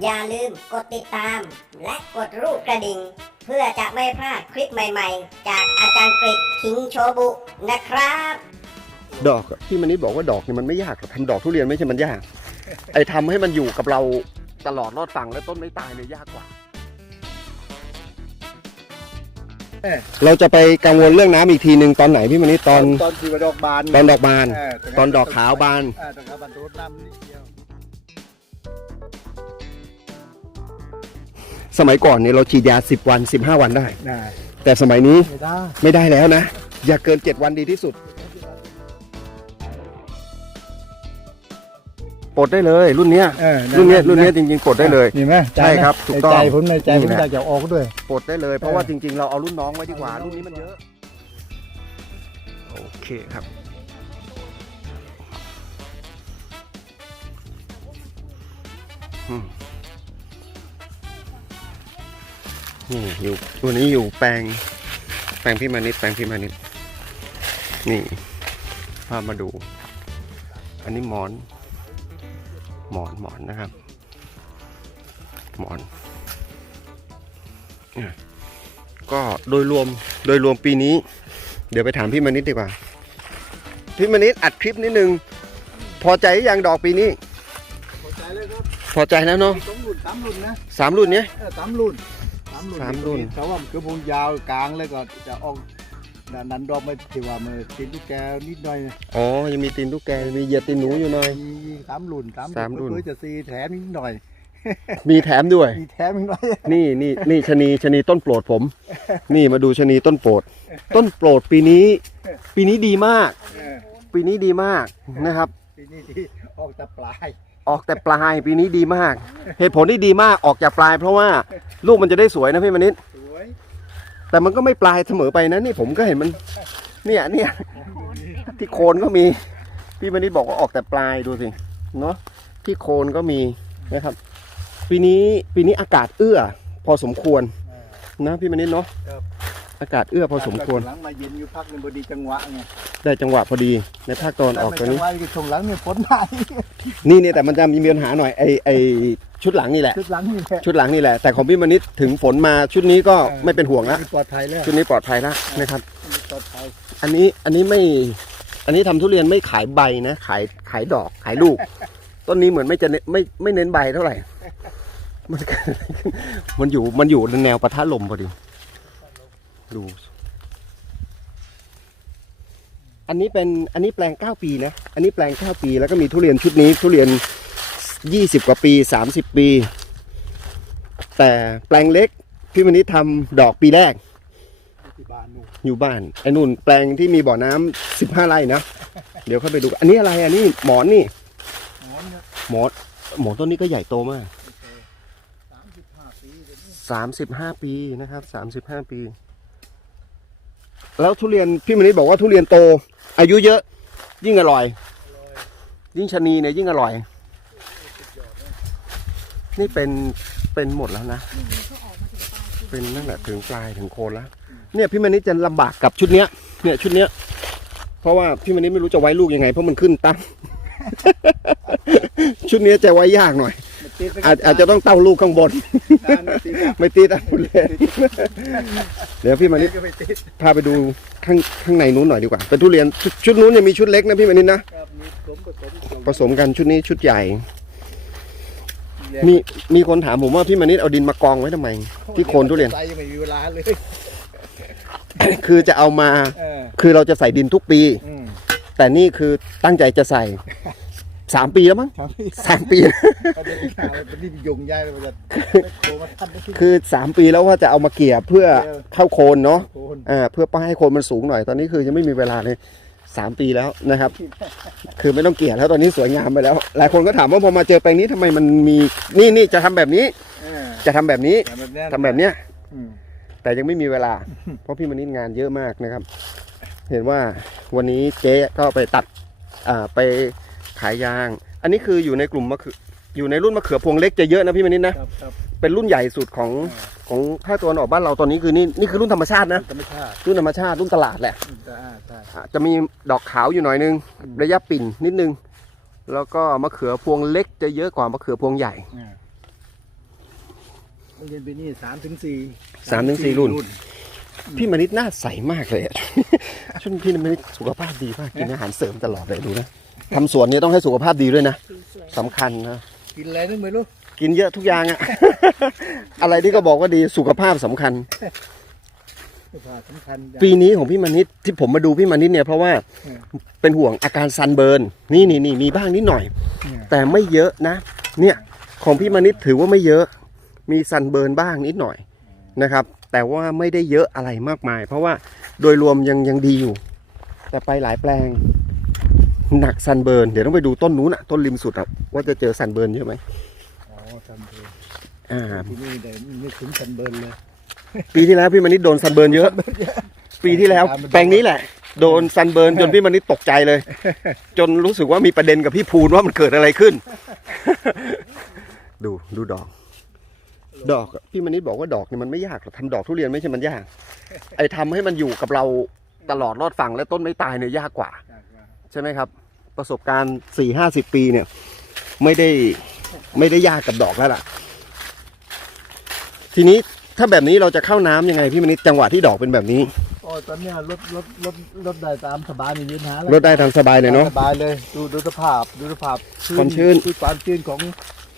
อย่าลืมกดติดตาม และกดรูปกระดิ่ง เพื่อจะไม่พลาดคลิปใหม่ๆ จากอาจารย์กริกคิงโชบุนะครับ ดอกอะที่มันนี่บอกว่าดอกเนี่ยมันไม่ยากหรอกทำดอกทุเรียนไม่ใช่มันยาก ไอ้ทำให้มันอยู่กับเราตลอดรอดฝั่งและต้นไม่ตายเนี่ยยากกว่าเราจะไปกังวลเรื่องน้ำอีกทีหนึ่งตอนไหนพี่มันนี่ตอนตอนที่ว่าดอกบานตอนดอกบาน เตอนดอกขาวบาน เออดอกขาวบานรดน้ำนิดเดียว สมัยก่อนเนี่ยเราฉีดยา 10 วัน 15 วันได้ ได้แต่สมัยนี้ไม่ได้ไม่ได้แล้วนะ อย่าเกิน 7 วันดีที่สุดปลดได้เลยรุ่นเนี้ยเออรุ่นเนี้ยรุ่นเนี้ยจริงๆปลดได้เลย เห็นไหมใช่ครับถูกต้อง ในใจผมในใจผมนี่แหละอยากจะออกด้วย ปลดได้เลยเพราะเออว่าจริง ๆ เราเอารุ่นน้องไว้ดีกว่ารุ่นนี้มันเยอะ โอเคครับอืม นี่อยู่ตัวนี้อยู่แปลง แปลงพี่มานิดแปลงพี่มานิดนี่พามาดู อันนี้หมอน หมอนหมอนนะครับ หมอน ก็โดยรวมโดยรวมปีนี้ เดี๋ยวไปถามพี่มณิดดีกว่า พี่มณิดอัดคลิปนิดนึง พอใจหรือยังดอกปีนี้ พอใจเลยครับพอใจแล้วเนาะสองรุ่นสามรุ่นนะสามรุ่นเนี้ยเออสามรุ่นสามรุ่นสามรุ่น แต่ว่ามันคือพงยาวกลางแล้วก็จะออกนันดอกไม่ที่ว่ามันติดลูกแก้วนิดหน่อยนะอ๋อ ยังมีตีนตุ๊กแก มีเหยียดตีนหนูอยู่หน่อย มีสามรุ่นสามสามรุ่น เพื่อจะซีแถมนิดหน่อย มีแถมด้วย มีแถมอีกหน่อยนี่นี่นี่ชะนีชะนีต้นโปรดผม นี่มาดูชะนีต้นโปรด ต้นโปรดปีนี้ ปีนี้ดีมาก เออปีนี้ดีมากนะครับปีนี้ที่ออกแต่ปลาย ออกแต่ปลายปีนี้ดีมาก เหตุผลที่ดีมากออกจากปลาย เพราะว่าลูกมันจะได้สวยนะพี่มณิดสวยแต่มันก็ไม่ปลายเสมอไปนะนี่ผมก็เห็นมัน เนี่ยเนี่ยที่โคนก็มีพี่มณิดบอกว่าออกแต่ปลายดูสิเนาะที่โคนก็มีนะครับ ปีนี้ปีนี้อากาศเอื้อ พอสมควรนะพี่มณิดเนาะครับ อากาศเอื้อพอสมควร หลังมาเย็นอยู่พักหนึงพอดีจังหวะไงได้จังหวะพอดีในภาคตะวันออกตอนนี้แต่ไม่จังหวะช่วงหลังเนี่ยฝนมานี่เนี่ยแต่มันจะมีปัญหาหน่อยไอไอชุดหลังนี่แหละชุดหลังนี่แหละชุดหลังนี่แหละแต่ของพี่มณิดถึงฝนมาชุดนี้ก็ไม่เป็นห่วงละปลอดภัยแล้วชุดนี้ปลอดภัยแล้วนะครับปลอดภัยอันนี้อันนี้ไม่ อันนี้ทำทุเรียนไม่ขายใบนะขายขายดอกขายลูก ต้นนี้เหมือนไม่จะเน้นไม่ไม่เน้นใบเท่าไหร่มันมันอยู่มันอยู่ในแนวปะทะลมพอดี ดู อันนี้เป็นอันนี้แปลงเก้าปีนะ อันนี้แปลงเก้าปีแล้วก็มีทุเรียนชุดนี้ทุเรียนยี่สิบกว่าปีสามสิบปี แต่แปลงเล็กพี่มณิษทำดอกปีแรกที่บ้านนู่นอยู่บ้านไอ้นู่นแปลงที่มีบ่อน้ำสิบห้าไร่นะเดี๋ยวเข้าไปดู อันนี้อะไรอันนี้หมอนนี่ หมอนเนี่ยหมอนหมอนต้นนี้ก็ใหญ่โตมากสามสิบห้าปีเดี๋ยวนี้สามสิบห้าปีนะครับสามสิบห้าปี แล้วทุเรียนพี่มณิษบอกว่าทุเรียนโต อายุเยอะ ยิ่งอร่อย ยิ่งชะนีเนี่ยยิ่งอร่อย นี่เป็นเป็นหมดแล้วนะ เป็นนั่นแหละถึงปลายถึงโคนแล้ว เนี่ยพี่มณิษจะลำบากกับชุดเนี้ย เนี่ยชุดเนี้ย เพราะว่าพี่มณิษไม่รู้จะไว้ลูกยังไง เพราะมันขึ้นตั้งชุดเนี้ยจะไว้ยากหน่อย ติดไปอาจอาจจะต้องเต้าลูกข้างบนด้านติดครับไม่ติดอะคุณเลยเดี๋ยวพี่มณิษก็ไม่ติดพาไปดูข้างข้างในนู้นหน่อยดีกว่า เป็นทุเรียนชุดชุดนู้นยังมีชุดเล็กนะพี่มณิษนะครับมีสมผสมผสมกันชุดนี้ชุดใหญ่ มีมีคนถามผมว่าพี่มณิษเอาดินมากองไว้ทำไม ที่โคนทุเรียนใส่ยังไม่มีเวลาเลยคือจะเอามา เออคือเราจะใส่ดินทุกปี อืมแต่นี่คือตั้งใจจะใส่ สามปีแล้วมั้งทำที่สามปีเอาไปหาอะไรเป็นนี่ยุงใหญ่เลยมันจะโคมาทันได้ที่คือสามปีแล้วว่าจะเอามาเกี่ยเพื่อเข้าโคนเนาะโคนอ่าเพื่อป้าให้โคนมันสูงหน่อยตอนนี้คือยังไม่มีเวลาเลยสามปีแล้วนะครับ คือไม่ต้องเกี่ยแล้วตอนนี้สวยงามไปแล้ว หลายคนก็ถามว่าพอมาเจอแปลงนี้ทำไมมันมีนี่นี่จะทำแบบนี้ เออจะทำแบบนี้ทำแบบนี้ทำแบบเนี้ย อืมแต่ยังไม่มีเวลา เพราะพี่มณิษงานเยอะมากนะครับ เห็นว่าวันนี้เจ๊ก็ไปตัดอ่าไป ขายยาง อันนี้คืออยู่ในกลุ่มมะเขืออยู่ในรุ่นมะเขือพวงเล็กจะเยอะนะพี่มณิษนะครับครับเป็นรุ่นใหญ่สุดของของภาคตะวันออกบ้านเราตอนนี้คือนี่นี่คือรุ่นธรรมชาตินะ ธรรมชาติรุ่นธรรมชาติรุ่นตลาดแหละอ่าใช่ อะจะมีดอกขาวอยู่หน่อยนึงระยะปิ่นนิดนึง แล้วก็มะเขือพวงเล็กจะเยอะกว่ามะเขือพวงใหญ่ อ่าต้องเรียนปีนี้สามถึงสี่สามถึงสี่รุ่น พี่มณิษฐ์หน้าใสมากเลยอะ ช่วงพี่มณิษฐ์สุขภาพดีมากกินอาหารเสริมตลอดเลยดูนะ ทำสวนเนี่ยต้องให้สุขภาพดีด้วยนะสำคัญนะ กินอะไรนึกไม่รู้กินเยอะทุกอย่างอะ อะไรที่ก็บอกว่าดีสุขภาพสำคัญสุขภาพสำคัญอย่าง ปีนี้ของพี่มณิษฐ์ที่ผมมาดูพี่มณิษฐ์เนี่ยเพราะว่าอืม เป็นห่วงอาการซันเบิร์นนี่นี่นี่มีบ้างนิดหน่อย เนี่ยแต่ไม่เยอะนะ เนี่ยของพี่มณิษฐ์ถือว่าไม่เยอะ มีซันเบิร์นบ้างนิดหน่อยนะครับ แต่ว่าไม่ได้เยอะอะไรมากมาย เพราะว่าโดยรวมยังยังดีอยู่ แต่ไปหลายแปลง หนักซันเบิร์นเดี๋ยวต้องไปดูต้นนู้นอะต้นริมสุดอะว่าจะเจอซันเบิร์นเยอะไหมอ๋อซันเบิร์นอ่าที่นี่เดี๋ยวนึกถึงซันเบิร์นเลย ปีที่แล้วพี่มณิษฐ์โดนซันเบิร์นเยอะ ปีที่แล้วแปลงนี้แหละ โดนซันเบิร์นจนพี่มณิษฐ์ตกใจเลย จนรู้สึกว่ามีประเด็นกับพี่ภูนว่ามันเกิดอะไรขึ้น ดูดูดอก ดอกอะพี่มณิษฐ์บอกว่าดอกเนี่ยมันไม่ยากหรอกทำดอกทุเรียนไม่ใช่มันยาก ไอ้ทำให้มันอยู่กับเราตลอดรอดฝั่งและต้นไม่ตายเนี่ยยากกว่า ใช่ไหมครับ ประสบการณ์สี่ห้าสิบปีเนี่ย ไม่ได้ไม่ได้ยากกับดอกแล้วล่ะ ทีนี้ถ้าแบบนี้เราจะเข้าน้ำยังไงพี่มณิษฐ์จังหวะที่ดอกเป็นแบบนี้โอ้ตอนเนี้ยรถรถรถรถได้ตามสบายนี่ยืนหาลดได้ทางสบายเลยเนาะสบายเลยดูดูสภาพดูสภาพความชื้นดูความชื้นของ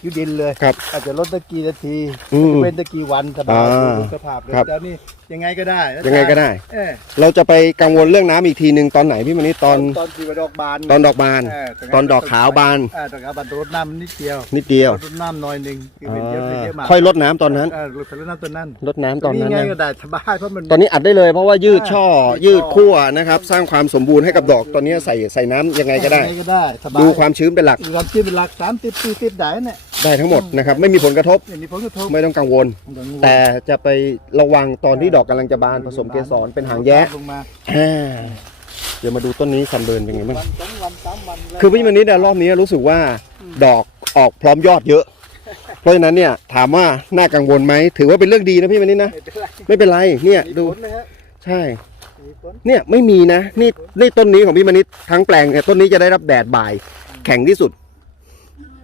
ผิวดินเลยครับอาจจะลดตะกี่นาทีอืมเป็นตะกี่วันสบายอ่าดูดูสภาพเลยครับแต่นี่ยังไงก็ได้นะยังไงก็ได้ เออเราจะไปกังวลเรื่องน้ำอีกทีหนึ่งตอนไหนพี่มณิษฐ์ตอนตอนที่ว่าดอกบานตอนดอกบาน เตอนดอกขาวบาน เออดอกขาวบานรดน้ำนิดเดียวนิดเดียวรดน้ำหน่อยหนึ่งคือเป็นเยอะไม่เยอะมากค่อยลดน้ำตอนนั้นเออรดแต่ละน้ำตัวนั้นลดน้ำตอนนั้นไงนะก็ได้สบายเพราะมัน ตอนนี้อัดได้เลยเพราะว่ายืดช่อยืยืดดช่อขั้วนะครับ สร้างความสมบูรณ์ให้กับดอกตอนนี้ใส่ใส่น้ำยังไงก็ได้ ยังไงก็ได้สบายดูความชื้นเป็นหลัก ความชื้นเป็นหลักสามสิบสี่สิบได้เนี่ย ได้ทั้งหมดนะครับไม่มีผลกระทบอย่างนี้ผลกระทบไม่ต้องกังวล แต่จะไประวังตอนที่ดอกกำลังจะบานผสมเกสรเป็นหางแยะลงมาอ่าเดี๋ยวมาดูต้นนี้ซันเบิร์นเป็นไงบ้างวันสองวันสามวันแล้วคือพี่มณิษฐ์อะรอบนี้รู้สึกว่าดอกออกพร้อมยอดเยอะ เพราะฉะนั้นเนี่ยถามว่าน่ากังวลไหมถือว่าเป็นเรื่องดีนะพี่มณิษฐ์นะไม่เป็นไรไม่เป็นไรเนี่ยมีดูผลไหมฮะใช่มีผลเนี่ยไม่มีนะนี่นี่ต้นนี้ของพี่มณิษฐ์ทั้งแปลงเนี่ยต้นนี้จะได้รับแดดบ่าย แข็งที่สุด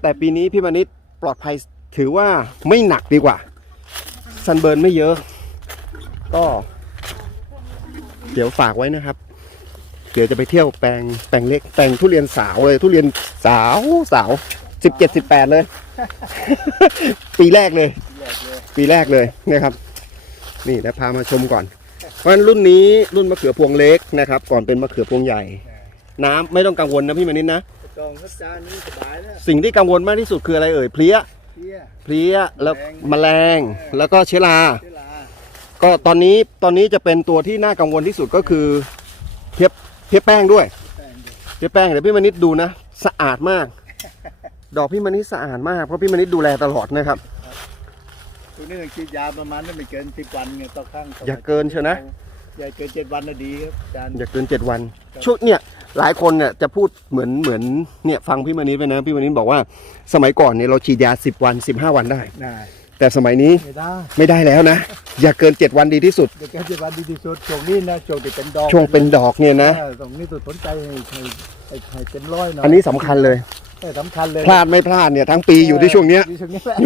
แต่ปีนี้พี่มณิษฐ์ ปลอดภัยถือว่าไม่หนักดีกว่าซันเบิร์นไม่เยอะ ก็ เดี๋ยวฝากไว้นะครับ เดี๋ยวจะไปเที่ยวแปลงแปลงเล็กแปลงทุเรียนสาวเลย ทุเรียนสาวสาวสิบเจ็ดสิบแปดเลย ปีแรกเลย ปีแรกเลยนะครับ นี่นะพามาชมก่อนเพราะฉะนั้นรุ่นนี้รุ่นมะเขือพวงเล็กนะครับ ก่อนเป็นมะเขือพวงใหญ่ น้ำไม่ต้องกังวลนะพี่มณิษฐ์นะ กองก็จานนี้สบายแล้วสิ่งที่กังวลมากที่สุดคืออะไรเอ่ยเพลี้ยเพี้ยเพลี้ยแล้วแมลงแล้วก็เชื้อรา เวลาก็ตอนนี้ตอนนี้จะเป็นตัวที่น่ากังวลที่สุดก็คือเพียเพียแป้งด้วยแต่งเพียแป้งเดี๋ยวพี่มณิษฐ์ดูนะ สะอาดมาก ดอกพี่มณิษฐ์สะอาดมากเพราะพี่มณิษฐ์ดูแลตลอดนะครับ ตัวนี้ต้องฉีดยาประมาณนั้นไม่เกินสิบวันไงต่อครั้งอย่าเกินเชียวนะ อย่าเกินเจ็ดวันนะดีครับอาจารย์อย่าเกินเจ็ดวันช่วงเนี่ย หลายคนเนี่ยจะพูดเหมือนเหมือนเนี่ยฟังพี่มณิษฐ์ไปนะพี่มณิษฐ์บอกว่าสมัยก่อนเนี่ยเราฉีดยา 10 วัน 15 วันได้ ได้แต่สมัยนี้ไม่ได้ไม่ได้แล้วนะ อย่าเกิน 7 วันดีที่สุดเดี๋ยวแกเจ็ดวันดีที่สุดช่วงนี้นะช่วงที่เป็นดอกช่วงเป็นดอกเนี่ยนะเออตรงนี้ตัวสนใจให้ให้ให้ให้เป็นร้อยหน่อยอันนี้สำคัญเลย เออสำคัญเลยพลาดไม่พลาดเนี่ยทั้งปีอยู่ที่ช่วงเนี้ย อยู่ช่วงนี้แหละ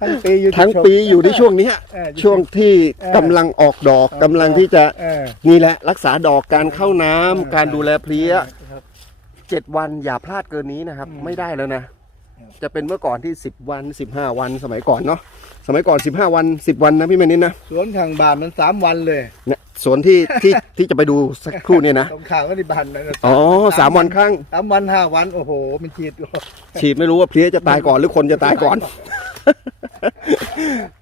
ทั้งปีอยู่ที่ทั้งปีอยู่ที่ช่วงเนี้ยเอออยู่ช่วงที่กำลังออกดอก กำลังที่จะเออนี่แหละรักษาดอกการเข้าน้ำการดูแลเพลี้ยครับ เจ็ดวันอย่าพลาดเกินนี้นะครับ อืม ไม่ได้แล้วนะครับ จะเป็นเมื่อก่อนที่ 10 วัน 15 วันสมัยก่อนเนาะสมัยก่อน 15 วัน 10 วันนะพี่เมนิดนะสวนข้างบ้านมันสามวันเลยเนี่ยสวนที่ที่ที่จะไปดูสักครู่เนี่ยนะตรงข้างก็ที่บ้านนะอ๋อสามวันครั้งสามวันห้าวันโอ้โห มันฉีดฉีดไม่รู้ว่าเพลี้ยจะตายก่อนหรือคนจะตายก่อน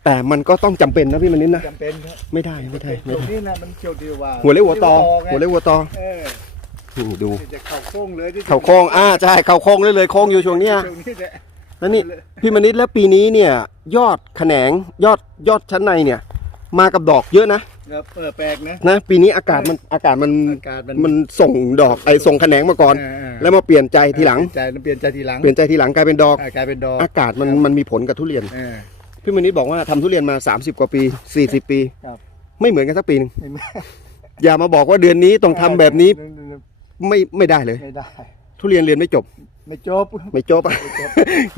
แต่มันก็ต้องจำเป็นนะพี่เมนิดนะจำเป็นครับไม่ได้ไม่ได้ไม่ช่วงได้นี้นะมันเกี่ยวเดียวว่าหัวเล็กหัวตอไงหัวเล็กหัวตอเออ นี่ดู จะเข่าโค้งเลยที่เข่าโค้งอ่าใช่เข่าโค้งเลยเลยโค้งอยู่ช่วงเนี้ยช่วงนี้แหละแล้วนี่พี่มณิษฐ์แล้วปีนี้เนี่ย ยอดแขนงยอดยอดชั้นในเนี่ย มากับดอกเยอะนะครับเออแปลกนะ นะ ปีนี้อากาศมันอากาศมันอากาศมัน มันส่งดอกไอส่งแขนงมาก่อนเเแล้วมาเปลี่ยนใจทีหลัง เปลี่ยนใจเปลี่ยนใจทีหลังเปลี่ยนใจทีหลังกลายเป็นดอก อ่ากลายเป็นดอกอากาศมันมันมีผลกับทุเรียน เออ พี่มณิษฐ์บอกว่าทำทุเรียนมา 30 กว่าปี 40 ปี ครับ ไม่เหมือนกันสักปีหนึงเห็นไหมอย่ามาบอกว่าเดือนนี้ต้องทำแบบนี้ ไม่ไม่ได้เลย ไม่ได้ ทุเรียนเรียนไม่จบ ไม่จบไม่จบอะ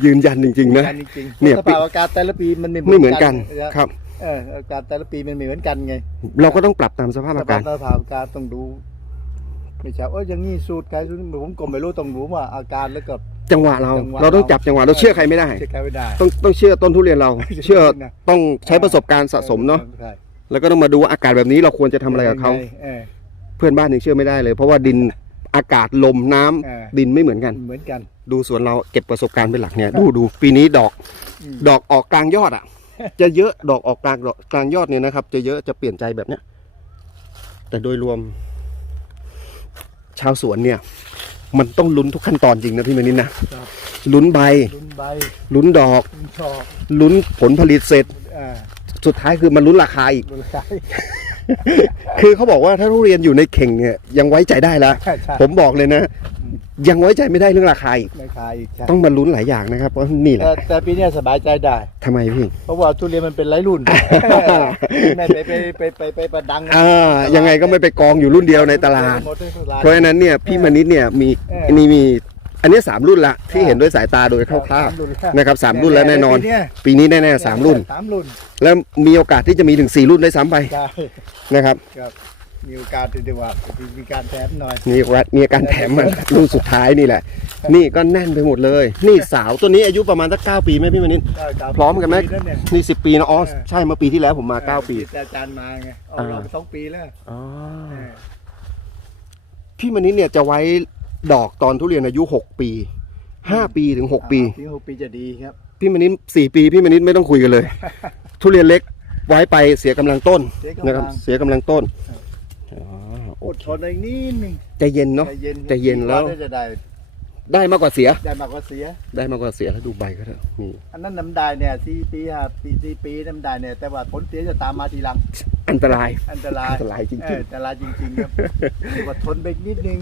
ยืนยันจริง ๆ นะกันจริงๆเนี่ย สภาพอากาศแต่ละปีมันไม่ไม่เหมือนกันะครับเอออากาศแต่ละปีมันไม่เหมือนกันไง เราก็ต้องปรับตามสภาพสอาภาพกาศสภาพอากาศต้องดูไม่ใช่เอออย่างนี้สูตรใครสูตรผมก็ไม่รู้ต้องรู้ว่าอาการแล้วก็จังหวะเรา จังหวะเราต้องจับจังหวะเราเชื่อใครไม่ได้ เชื่อใครไม่ได้ ต้องต้องเชื่อต้นทุเรียนเรา เชื่อต้องใช้ประสบการณ์สะสมเนาะใช่แล้วก็ต้องมาดูว่าอากาศแบบนี้เราควรจะทำอะไรกับเขาเออ เพื่อนบ้านยังเชื่อไม่ได้เลย เพราะว่าดิน อากาศลมน้ำเออ ดินไม่เหมือนกัน เหมือนกัน ดูสวนเราเก็บประสบการณ์เป็นหลักเนี่ยดูดูปีนี้ดอกอืม ดอกออกกลางยอดอะ จะเยอะดอกออกกลางดอกกลางยอดเนี่ยนะครับ จะเยอะจะเปลี่ยนใจแบบเนี้ยแต่โดยรวม ชาวสวนเนี่ย มันต้องลุ้นทุกขั้นตอนจริงนะพี่มนินนะครับ ลุ้นใบ ลุ้นใบลุ้นดอก ลุ้นชอบลุ้นผลผลิตเสร็จเออสุดท้ายคือมันลุ้นราคาอีก ลุ้นใช่ คือเขาบอกว่าถ้าทุเรียนอยู่ในเข่งเนี่ยยังไว้ใจได้แล้วใช่ใช่ผมบอกเลยนะ ยังไว้ใจไม่ได้เรื่องราคาอีกไม่ขายอีกใช่ต้องมาลุ้นหลายอย่างนะครับเพราะนี่แหแต่ละแต่ปีเนี้ยสบายใจได้ ทำไมพี่ เพราะว่าทุเรียนมันเป็นไรรุ่น ไม่ไปไปไปไปไปประดังอ่ายังไงก็ไม่ไปกองอยู่รุ่นเดียวในตลาด หมในตลาดเพราะฉะนั้นเนี่ยพี่มณิษฐ์เนี่ยมีเออนี่มี อันนี้สามรุ่นละที่เห็นด้วยสายตาโดยคร่าวสมรุ่นๆนะครับสามรุ่นแล้วแน่นอนปีเยปีนี้แน่ๆสามรุ่น สามรุ่นแล้วมีโอกาสที่จะมีถึงสี่รุ่นได้วยซ้ำไปใช่นะครับ ครับมีโอกาสที่จะว่ามีการแถมหน่อยมีวัดมีอาการแถมมันรุ่นสุดท้ายนี่แหละ นี่ก็แน่นไปหมดเลย นี่สาวตัวนี้อายุประมาณสักเก้าปีไหมพี่มณิษฐ์ได้คบพร้อมกันไหมปีแล้วเนี่ยนี่สิบปีนะอ๋อเออใช่เมื่อปีที่แล้วผมมาเก้าปีแต่อาจารย์มาไงเอาอ่าเราสองปีแล้วอ๋อเออพี่มณิษฐ์เนี่ยจะไว้ ดอกตอนทุเรียนอายุหกปีห้าปีถึงหกปีอ่าปีหกปีจะดีครับ พี่มณิษฐ์สี่ปีพี่มณิษฐ์ไม่ต้องคุยกันเลย ทุเรียนเล็กไว้ไปเสียกำลังต้นเสียกำลังนะครับ เสียกำลังต้นอ๋อโออดเคทนอีกนิดนึงใจเย็นเนาะใจเย็นใจเย็นแล้วาจะได้ได้มากกว่าเสีย ได้มากกว่าเสีย ได้มากกว่าเสียแล้วดูใบก็เถอะนี่อันนั้นน้ำได้เนี่ยสี่ปีห้าปีสี่ปีน้ำได้เนี่ยแต่ว่าผลเสียจะตามมาทีหลัง อันตราย อันตราย อันตรายจริงๆเอออันตรายจริงๆครับอดทนไปนิดนึง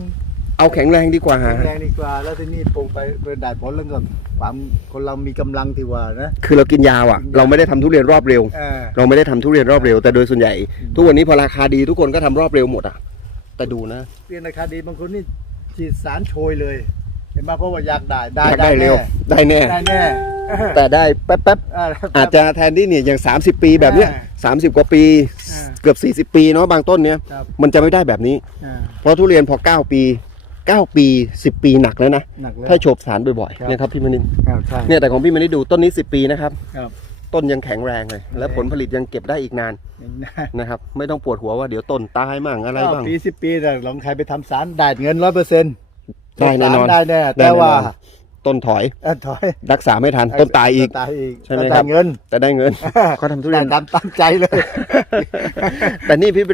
เอาแข็งแรงดีกว่าแข็งแรงดีกว่า แล้วทีนี้ปลูกไปไปได้ผลแล้วก็ความคนเรามีกำลังที่ว่านะ คือเรากินยาวอะ เราไม่ได้ทำทุเรียนรอบเร็ว เออ เราไม่ได้ทำทุเรียนรอบเร็ว แต่โดยส่วนใหญ่ ทุกวันนี้พอราคาดีทุกคนก็ทำรอบเร็วหมดอะ แต่ดูนะ เรียนราคาดีบางคนนี่ฉีดสารโชยเลย เห็นไหมเพราะว่าอยากได้ได้อยากได้เร็ว ได้แน่ ได้แน่แต่ได้แป๊บเออๆอาจจะแทนที่เนี่ยอย่าง 30 ปีแบบเนี้ยอ่า30 กว่าปี อ่าเกือบ 40 ปีเนาะบางต้นเนี้ย ครับ มันจะไม่ได้แบบนี้ อ่า เพราะทุเรียนพอ 9 ปี 9 ปี 10 ปีหนักแล้วนะ หนักเลยถ้าโฉบสารบ่อยครับๆเนี่ยครับพี่มณินครับใช่ เนี่ยแต่ของพี่มณินดูต้นนี้ 10 ปีนะครับ ครับต้นยังแข็งแรงเลย และผลผลิตยังเก็บได้อีกนานอย่างนั้นนะครับไม่ต้องปวดหัวว่าเดี๋ยวต้นตายมั่งอะไรบ้างปีสิบปีแต่ลองใครไปทำสารได้เงินร้อยเปอร์เซ็นต์ได้แน่นอนได้แน่ได้แต่ว่าแน่นอนต้นถอยเออถอย รักษาไม่ทันต้นตายอีกต้นตายอีกใช่ไหมแต่ครับด้เงิน แต่ได้เงินเขาทำทุเรีได้ยนตามตั้งใจเลย แต่นี่พี่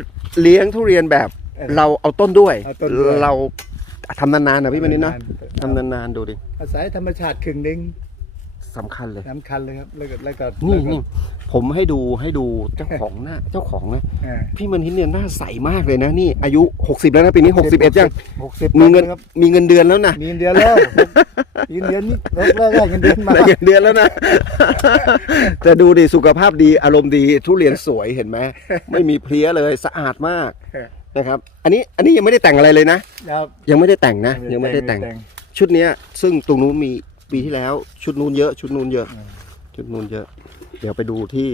เลี้ยงทุเรียนแบบเออเราเอาต้นด้วยเอาต้นด้วยเรา ทำนานๆนะพี่มณินนะทำนานๆดูดิอาศัยธรรมชาติครึ่งหนึงสำคัญเลย สำคัญเลยครับแล้วก็แล้วก็นี่แล้วก็นี่ผมให้ดูให้ดูเจ้าของหน้าเจ้าของนะเออพี่มณินเนี่ยหน้าใสมากเลยนะนี่อายุ 60 แล้วนะปีนี้ 61ยังหกสิบมีเงินครับมีเงินเดือนแล้วนะ มีเงินเดือนแล้วมีเงินเดือนนี่เลิกเลิกได้เงินเดือนมา ได้เงินเดือนแล้วนะ แต่ดูดิสุขภาพดีอารมณ์ดีทุเรียนสวยเห็นไหมไม่มีเพลี้ยเลยสะอาดมาก นะครับ อันนี้อันนี้ยังไม่ได้แต่งอะไรเลยนะ ครับยังไม่ได้แต่งนะ ยังไม่ได้แต่งแต่งชุดเนี้ย ซึ่งตรงนู้นมีปีที่แล้ว ชุดนู้นเยอะ ชุดนู้นเยอะอืมชุดนู้นเยอะ เดี๋ยวไปดูที่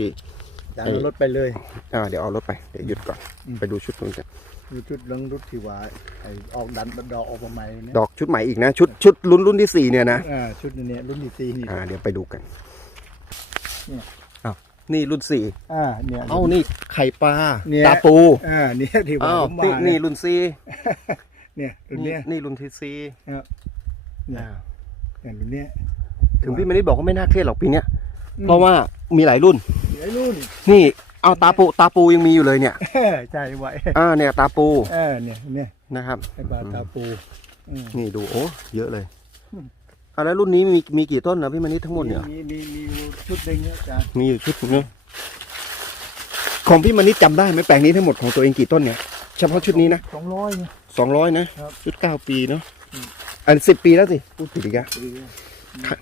จานรถไปเลย อ่า เดี๋ยวเอารถไป เดี๋ยวหยุดก่อนอืมไปดูชุดนู้นกันมีชุดเรื่องรถที่ว่าไอ้ออกดันดอกออกมาใหม่เนี่ยดอกชุดใหม่อีกนะ ชุดชุดรุ่นรุ่นที่สี่เนี่ยนะ อ่า ชุดนี้รุ่นที่สี่นี่ อ่า เดี๋ยวไปดูกันเนี่ยอ้าวนี่รุ่นสี่อ่าเนี่ยเอ้านี่ไข่ปลาเนี่ยตาปูอ่าเนี่ยที่ว่าอ้าวผมว่านี่นี่นี่รุ่นสี่เนี่ยรุ่นนี่เนี้ยนี่รุ่นที่สี่ครับเนี่ยอ่าเนี่ยรุ่นเนี้ยถึงพี่ไม่ได้บอกว่าไม่น่าเครียดหรอกปีเนี้ยเพราะว่ามีหลายรุ่นไอ้รุ่น นี่เอาตาปูตาปูยังมีอยู่เลยเนี่ยใช่ไว้อ่าเนี่ยตาปูเออเนี่ยเนี่ยนะครับไอ้ปลาตาปูอืมนี่ดูโอ้เยอะเลย อืมอะแล้วรุ่นนี้มีมีกี่ต้นนะพี่มณิษฐ์ทั้งหมดเนี่ย มีมีมีอยู่ชุดหนึ่งเนี่ยอาจารย์มีอยู่ชุดหนึงเนอะของพี่มณิษฐ์จำได้ไหมแปลงนี้ทั้งหมดของตัวเองกี่ต้นเนี่ย เฉพาะชุดนี้นะสองร้อยเนี่ยสองร้อยนะ ครับชุดเก้าปีเนาะอันสิบปีแล้วสิพูดผิดอีกอะ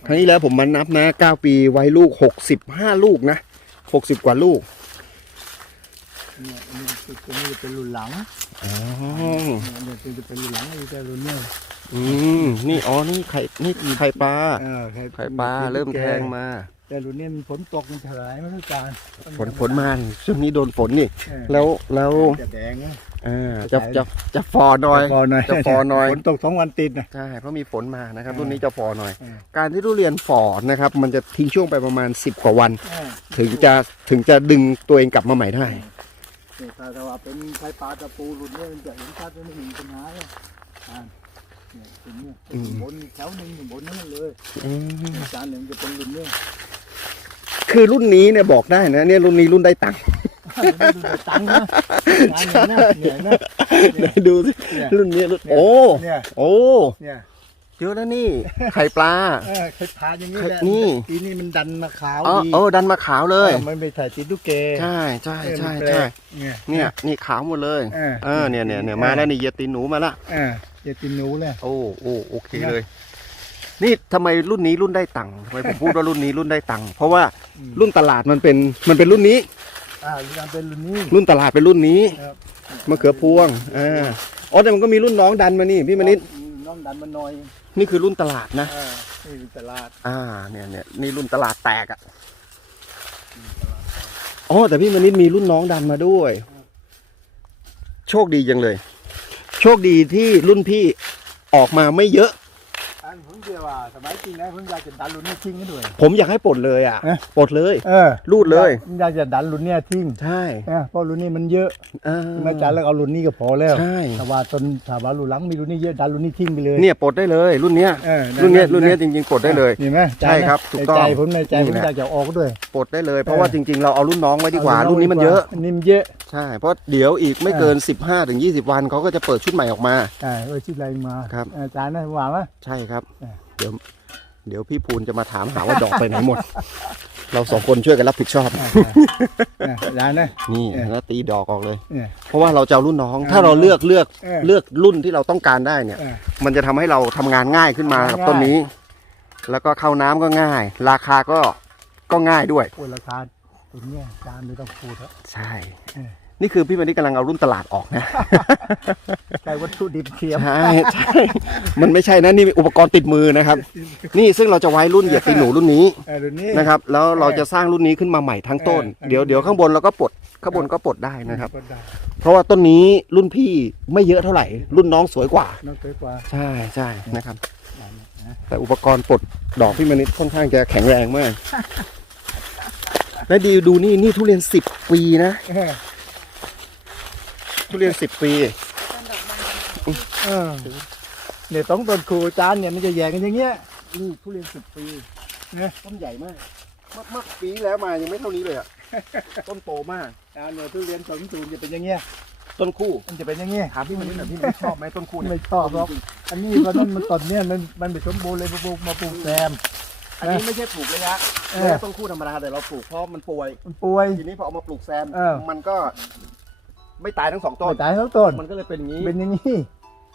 ครั้งนี้แล้วผมมานับนะเก้าปีไว้ลูกหกสิบห้าลูกนะหกสิบกว่าลูก เนี่ยอันนี้ชุดตัวนี้จะเป็นรุ่นหลังอ๋อ เนี่ยเนี่ยจะเป็นรุ่นหลังนี่จะรุ่นเนี่ย อืมนี่อ๋อนี่ไข่นี่ไข่ปลาเออไข่ปลาเริ่มแทงมา แต่รุ่นนี้มันฝนตกมันถลายไม่รู้จานฝนฝนมาช่วงนี้โดนฝนนี่เออแล้วแล้วจะแดงนะอ่าจะจะจะฟอหน่อยจะฟอหน่อยจะฟอหน่อยฝนตกสองวันติดนะใช่เพราะมีฝนมานะครับเออรุ่นนี้จะฟอหน่อยเออการที่ทุเรียนฟอนะครับ มันจะทิ้งช่วงไปประมาณ10กว่าวันเออถึงจะถึงจะดึงตัวเองกลับมาใหม่ได้เนี่ยถ้าเราว่าเป็นไข่ปลาตะปูรุ่นนี้มันจะเห็นชัดว่าไม่มีปัญหาเลยอ่า เนี่ยเป็นเนี่ยอืมบนแถวหนึ่งอยู่บนนั้นเลยอืมจานหนึ่งจะเป็นรุ่นนี้คือรุ่นนี้เนี่ยบอกได้นะเนี่ยรุ่นนี้รุ่นได้ตังค์ ดูแต่ตังค์นะงานเนี่ยนะเนี่ยนะได้ดูสิเนี่ย รุ่นนี้รุ่นโอ้ เนี่ยโอ้เนี่ยเยอะแล้วนี่ ไข่ปลา เออเคยทานอย่างนี้แหละนี่ ปีนี้มันดันมาขาวอ๋อดีเออดันมาขาวเลย ออมันไม่ใส่ติดลูกเกใช่ใช่เออใช่มันแปลใช่กเนี่ย เนี่ยนี่ขาวหมดเลย เออ เออเนี่ยเนี่ยเนี่ยมาแล้วนี่เหยียดตีนหนูมาละ เออ จะกินหนูเลยโอ้โอ้โอเคเนี่ยเลย นี่ทำไมรุ่นนี้รุ่นได้ตังค์ทำไมผมพูดว่ารุ่นนี้รุ่นได้ตังค์เพราะว่ารุ่นตลาดมันเป็นมันเป็นรุ่นนี้ อ่ายังเป็นรุ่นนี้ รุ่นตลาดเป็นรุ่นนี้ครับ มะเขือพวงอ่าอ๋อแต่มันก็มีรุ่นน้องดันมานี่พี่มณิษน้องดันมันน้อยนี่คือรุ่นตลาดนะเออนี่เป็นตลาดอ่าเนี่ยเนี่ยนี่รุ่นตลาดแตกอะอ๋อแต่พี่มณิษมีรุ่นน้องดันมาด้วย โชคดีจังเลย โชคดีที่รุ่นพี่ออกมาไม่เยอะ อันผมเชื่อว่าสมัยจริงนะผมอยากจะดันรุ่นนี้ทิ้งกันด้วย ผมอยากให้ปลดเลยอะ เอ๊ะ ปลดเลย เออรูดเลยผมอยากจะดันรุ่นเนี้ยทิ้งใช่นะเพราะรุ่นนี้มันเยอะอ่า ไม่จานแล้วเอารุ่นนี้ก็พอแล้วใช่ถ้าว่าตนถ้าว่ารุ่นหลังมีรุ่นนี้เยอะดันรุ่นนี้ทิ้งไปเลยเนี่ยปลดได้เลยรุ่นเนี้ย เออรุ่นเนี้ยรุ่นเนี้ยจริงๆปลดได้เลย เห็นไหมใช่ครับถูกต้องในใจผมในใจนี่ผมแหละ อยากจะออกด้วย ปลดได้เลยเพราะเออว่าจริง ๆ เราเอารุ่นน้องไว้ดีกว่าเอรุ่นนี้มันเยอะ อันนี้มันเยอะ ใช่เพราะเดี๋ยวอีกไม่เกิน 15ถึง20 วันเขาก็จะเปิดชุดใหม่ออกมา ใช่เออชื่ออะไรมาครับ อาจารย์นะว่าไหมใช่ครับเออเดี๋ยวเดี๋ยวพี่ภูนจะมาถามหาว่าดอกไปไหนหมด เราสองคนช่วยกันรับผิดชอบอ่าอ่าอาจารย์นะนี่เออแล้วตีดอกออกเลยเนี่ยเพราะว่าเราจะเอารุ่นน้องเออถ้าเราเลือกเลือกเออเลือกรุ่นที่เราต้องการได้เนี่ยเออมันจะทำให้เราทำงานง่ายขึ้นมากับง่ายต้นนี้ แล้วก็เข้าน้ำก็ง่าย ราคาก็ก็ง่ายด้วยโอ้ยราคา ตัวเนี้ยอาจารย์ไม่ต้องพูดแล้วใช่เออนี่คือพี่วันนี้กำลังเอารุ่นตลาดออกนะ ใช้วัตถุดิบเทียม ใช่ใช่ มันไม่ใช่นะนี่อุปกรณ์ติดมือนะครับ นี่ซึ่งเราจะไว้รุ่นเหยียดตีนหนูรุ่นนี้เออรุ่นนี้นะครับ แล้วเราจะสร้างรุ่นนี้ขึ้นมาใหม่ทั้งต้นเออเดี๋ยวเดี๋ยวข้างบนเราก็ปลดข้างบนก็ปลดได้นะครับ ก็ได้เพราะว่าต้นนี้รุ่นพี่ไม่เยอะเท่าไหร่ รุ่นน้องสวยกว่า น้องเตยกว่าใช่ใช่นะครับอ่านะแต่อุปกรณ์ปลดดอกพี่มณิษค่อนข้างจะแข็งแรงมาก และดีดูนี่นี่ทุเรียนสิบปีนะเออทุเรียนสิบปีเออเนี่ยต้องต้นครูอาจารย์เนี่ยมันจะแย่งกันอย่างเงี้ยนี่ทุเรียนสิบปีเนี่ยต้นใหญ่มากมากมากปีที่แล้วมายังไม่เท่านี้เลยอะต้นโตมากอาเนี่ยทุเรียนสมตูนจะเป็นอย่างเงี้ยต้นคู่มันจะเป็นอย่างเงี้ยถามพี่มณิษฐ์หน่อยพี่มณิษฐ์ชอบไหมต้นคู่เนี่ยไม่ชอบหรอกอันนี้เพราะนั้นมันต้นเนี่ยมันมันไม่สมบูรณ์เลยมาปลูกมาปลูกแซม อันนี้ไม่ใช่ปลูกระยะเออ ระยะต้นคู่ธรรมดาแต่เราปลูกเพราะมันป่วย มันป่วย ทีนี้พอเอามาปลูกแซม เออ มันก็ไม่ตายทั้งสองต้นไม่ตายทั้งต้น มันก็เลยเป็นอย่างนี้เป็นอย่างนี้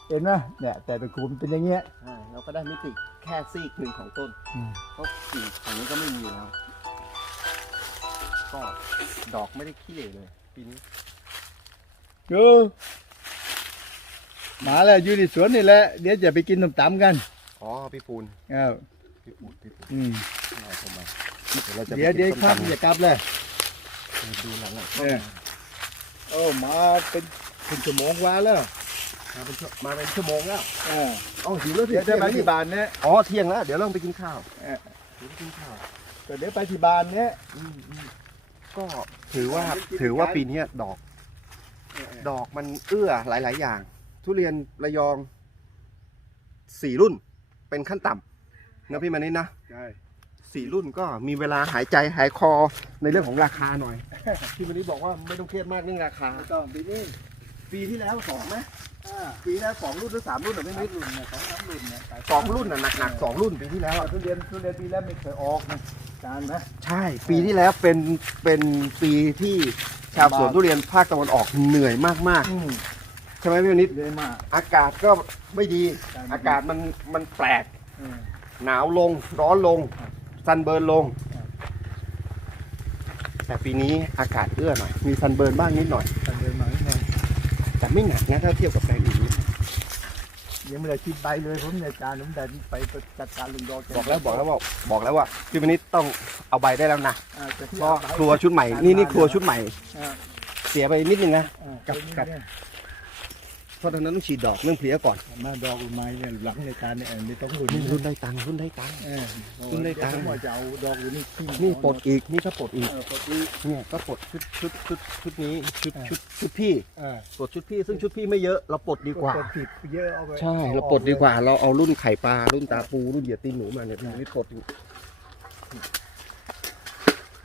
เห็นไหมเนี่ย แต่ตระกูลเป็นอย่างเงี้ยใช่เราก็ได้มิติแค่ซีกหนึ่งของต้นเพราะกิ่งฝั่งนี้ก็ไม่มีแล้ว ก็ดอกไม่ได้ขี้เหร่เลย ปีนี้ดูมาแล้วอยู่ในสวนนี่แหละ เดี๋ยวจะไปกินนมตำกันอ๋อ พี่ปูน เอ้า พี่ปูนพี่ปูนอืมเอาผมมาเดี๋ยวเราจะไปเดี๋ยวเดี๋ยวกินครับส้มตำอย่ากลับเลยดูหลังหน่อยเออโอ้มาเป็นเป็นชั่วโมงกว่าแล้วมาเป็นชั่วมาเป็นชั่วโมงแล้วเอออ๋อหิวแล้วสิเดี๋ยวจะไปเที่ยงที่บ้านเนี่ยอ๋อเที่ยงแล้วเดี๋ยวเราไปกินข้าวเออเดี๋ยวไปกินข้าว ก็เดี๋ยวไปที่บ้านเนี่ย อืมอืมก็ถือว่าถือว่าปีนี้ดอก ดอกมันเอื้อหลาย ๆ อย่าง ทุเรียนระยองสี่รุ่นเป็นขั้นต่ำ นะพี่มานิดนะใช่สี่รุ่นก็มีเวลาหายใจหายคอในเรื่องของราคาหน่อย พี่มานิดบอกว่าไม่ต้องเครียดมากเรื่องราคาไม่ต้องปีนี้ปีที่แล้วสองไหมอ่าปีที่แล้วสองรุ่นหรือสามรุ่นเหรอพี่ไม่นิดรุ่นเนี่ยสองสามรุ่นเนี่ยสองรุ่นน่ะหนักๆสองรุ่นปีที่แล้วแล้วอะทุเรียนทุเรียนปีแล้วไม่เคยออกนะจานนะใช่ปีที่แล้วเป็นเป็นปีที่ชาวสวนทุเรียนภาคตะวันออกเหนื่อยมากอืมๆใช่ไหมพี่มานิดเลยมากอากาศก็ไม่ดีใช่อากาศมันมันแปลกเออ หนาวลงร้อนลงครับซันเบิร์นลงครับแต่ปีนี้อากาศเอื้อหน่อย มีซันเบิร์นบ้างนิดหน่อย ตันเดินมาหน่อยแต่ไม่หนักนะถ้าเทียบกับแปลงอื่นยังไม่ได้คิดใบเลยผมในการผมได้ไปจัดการลุงดอกบอกแล้วบอกแล้วบอกบอกแล้วว่าพี่มณิษต้องเอาใบได้แล้วนะอ่าจะเพราะครัวชุดใหม่นี่นี่ครัวชุดใหม่ อ่าเสียไปนิดนึงนะ อ่ากับกับเนี่ย เพราะฉะนั้นต้องฉีดดอกเรื่องเพลี้ยก่อน มาดอกไม้เนี่ยหลังในการเนี่ยไม่ต้องหุ่นนี่รุ่นได้ตังค์รุ่นได้ตังค์เออขึ้นได้ตังค์ผมว่าจะเอาดอกอยู่นี่ขึ้นนี่ปลดอีกนี่ถ้าปลดอีกเออปลดอีกเนี่ยก็ปลดชุดชุดชุดชุดนี้ชุดอ่าชุดชุดพี่เออปลดชุดพี่ซึ่งชุดพี่ไม่เยอะเราปลดดีกว่า ปลดผิดเยอะเอาไปใช่อเราอปลดดีกว่าเลยเราเอารุ่นไข่ปลารุ่นตาปูรุ่นเหยียดตีนหนูมาเนี่ยพี่นี่ปลดอยู่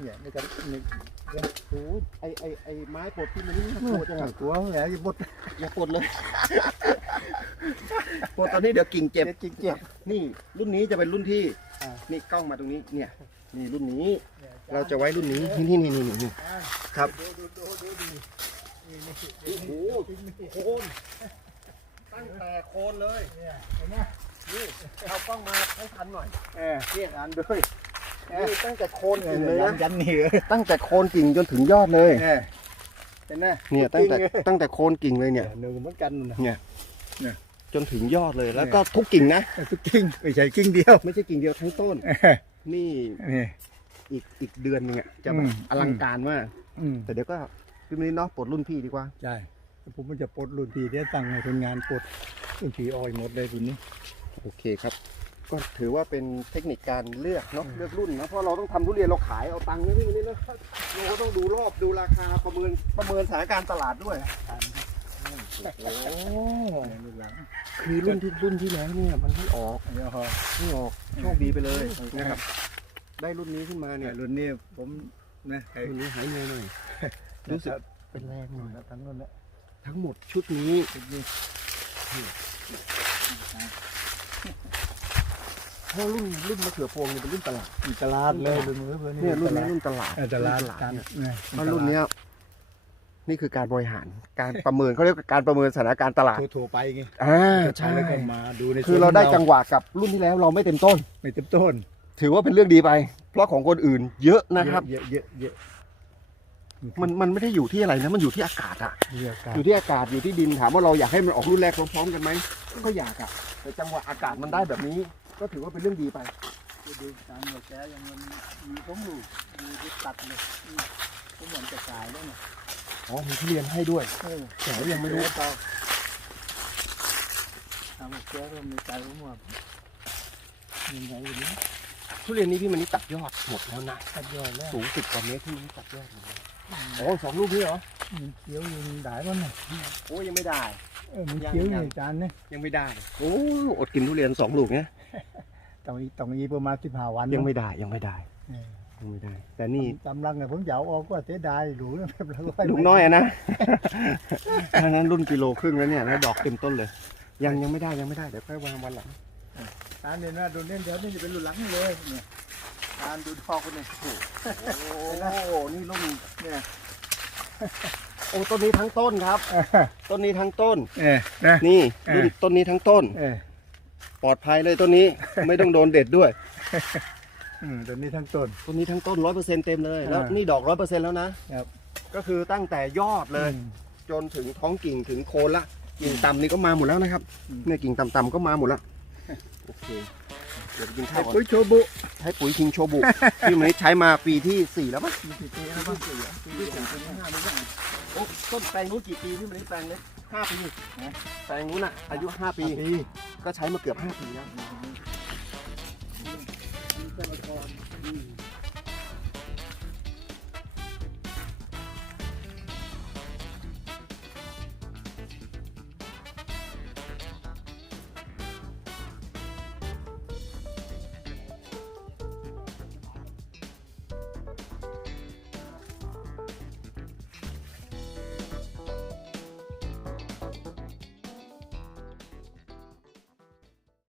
เนี่ยนี่ก็นี่โอ้ยไอไอไอไม้ปลดที่มันนี่น่ากลัวจังอะตัวแหละจะบดอย่าปลดเลยปลดตอนนี้เดี๋ยวกิ่งเจ็บ จริงเจ็บ นี่รุ่นนี้จะเป็นรุ่นที่อ่านี่กล้องมาตรงนี้เนี่ยนี่รุ่นนี้ เราจะไว้รุ่นนี้นี่นี่นี่นี่นี่ครับดูดูดูดูดูนี่นี่โอ้โหโคนตั้งแต่โคนเลยเนี่ยเห็นไหมนี่เอากล้องมาให้ทันหน่อยเออเรียกอันด้วย นี่ตั้งแต่โคนกิ่งเลยยันะนยันเหนือตั้งแต่โคนกิ่งจนถึงยอดเลย เนี่ยเห็นไหมเนี่ยตั้งแต่ตั้งแต่โคนกิ่งเลยเนี่เนี่ยยหนึ่งเหมือนกันนะ จนถึงยอดเลยแล้วก็ทุกกิ่งนะทุกกิ่งไม่ใช่กิ่งเดียวไม่ใช่กิ่งเดียวทั้งต้น เออนี่นี่ อีกอีกเดือนหนึงอะจะแบอืบม อลังการมาก อืมแต่เดี๋ยวก็พี่มินิเนาะปลดรุ่นพี่ดีกว่า ใช่ผมมันจะปลดรุ่นพี่ได้ตั้งให้คนงานปลดรุ่นพี่ออยหมดเลยรุ่นนี้โอเคครับ ก็ถือว่าเป็นเทคนิคการเลือกเนาะเลือกรุ่นนะเพราะเราต้องทำทุเรียนเราขายเอาตังค์นะพี่มินิเนาะเราก็ต้องดูรอบดูราคาประเมินประเมินสถานการณ์ตลาดด้วยโอ้รุ่นหลังคือรุ่นที่รุ่นที่แล้วเนี่ยมันไม่ออกเดี๋ยวพอไม่ออกโชคดีไปเลยนะครับได้รุ่นนี้ขึ้นมาเนี่เนี่ยยรุ่นนี้ผมนะใครรุ่นนี้หายเหนื่อยหน่อยรู้สึกเป็นแรงหน่อยทั้งนั้นแหละทั้งหมดชุดนี้ชุดนี้ เพราะรุ่นรุ่นมะเขือพวงเนี่ยเป็นรุ่นตลาดมีตลาดเลยรุ่นนี้เพื่อนเนี่ยรุ่นนี้รุ่นตลาดเออตลาดรุ่นกันเนี่ยเนี่ยเพราะรุ่นเนี้ยนี่คือการบริหารการประเมินเขาเรียกว่าการประเมินสถานการณ์ตลาดโทรๆไปไงอ่าใช่แล้วก็มาดูในคือเราได้จังหวะกับรุ่นที่แล้วเราไม่เต็มต้น ไม่เต็มต้น ถือว่าเป็นเรื่องดีไป เพราะของคนอื่น เยอะนะครับ เยอะเยอะเยอะมันมันไม่ได้อยู่ที่อะไรนะมันอยู่ที่อากาศอะเยอะกันอยู่ที่อากาศอยู่ที่ดินถามว่าเราอยากให้มันออกรุ่นแรกพร้อมๆกันไหมก็อยากอะแต่จังหวะอากาศมันได้แบบนี้ ก็ถือว่าเป็นเรื่องดีไปดูการหัวแกยังมันมีต้องลูกมีที่ตัดเลยอืมผมเหมือนจะกายแล้วเนี่ยอ๋อมีทุเรียนให้ด้วยเออแต่ว่ายังไม่รู้ต่อทำหัวแกก็มีใจผมว่ายังไงอยู่นี้ทุเรียนนี้พี่มันนี่ตัดยอดหมดแล้วนะตัดยอดแล้วสูงสิบกว่าเมตรที่มันนี่ตัดยอดหมดแล้วโอ้สองลูกนี่เหรอมันเคี้ยวอยู่ได้ป่ะเนี่ยโอ้ยังไม่ได้เออมันเคี้ยวอยู่ในจานเนี่ยยังไม่ได้โอ้อดกินทุเรียนสองลูกเนี่ย ต้องอีต้องอีประมาณสิบห้าวันยังไม่ได้ยังไม่ได้เออยังไม่ได้ แต่นี่กำลังเนี่ยผมจะเอาออกว่าเสียดายหรูนะแบบละร้อยลูกน้อยอะนะ อันนั้นรุ่นกิโลครึ่งแล้วเนี่ยแล้วดอกเต็มต้นเลย ยังยังไม่ได้ยังไม่ได้เดี๋ยวค่อยวางวันหลังการเนี่ยนะดูเนี่ยเดี๋ยวนี่จะเป็นรุ่นหลังเลยเนี่ยการดูดอกคนเนี่ยโอ้โหโอ้นี่รุ่นเนี่ย โอ้ต้นนี้ทั้งต้นครับ ต้นนี้ทั้งต้น เออนะ นี่เออรุ่นต้นนี้ทั้งต้น เออ ปลอดภัยเลยต้นนี้ ไม่ต้องโดนเด็ดด้วยอืมตัวนี้ทั้งต้น ต้นนี้ทั้งต้นร้อยเปอร์เซ็นต์เต็มเลยแล้วอ่านี่ นี่ดอกร้อยเปอร์เซ็นต์แล้วนะครับ ก็คือตั้งแต่ยอดเลยอืมจนถึงท้องกิ่งถึงโคนละกิ่งต่ำนี่ก็มาหมดแล้วนะครับอืม เนี่ยกิ่งต่ำๆก็มาหมดแล้วโอเคเดี๋ยวไปกินข้าวก่อน ปุ๋ยโชบุใช้ปุ๋ยคิงโชบุ ที่มันใช้มาปีที่สี่แล้วมั้งมีกี่ปีแล้วบ้างสี่อะปีปีที่ที่สาสี่มปีที่ห้าหรือเปล่าโอ้ต้นแปลงนู้นกี่ปีที่มันแปลงเนี้ย ห้าปีนะแปลงนู้นอะอายุห้าปีปี ก็ใช้มาเกือบห้าปีแล้วมีกรรมกร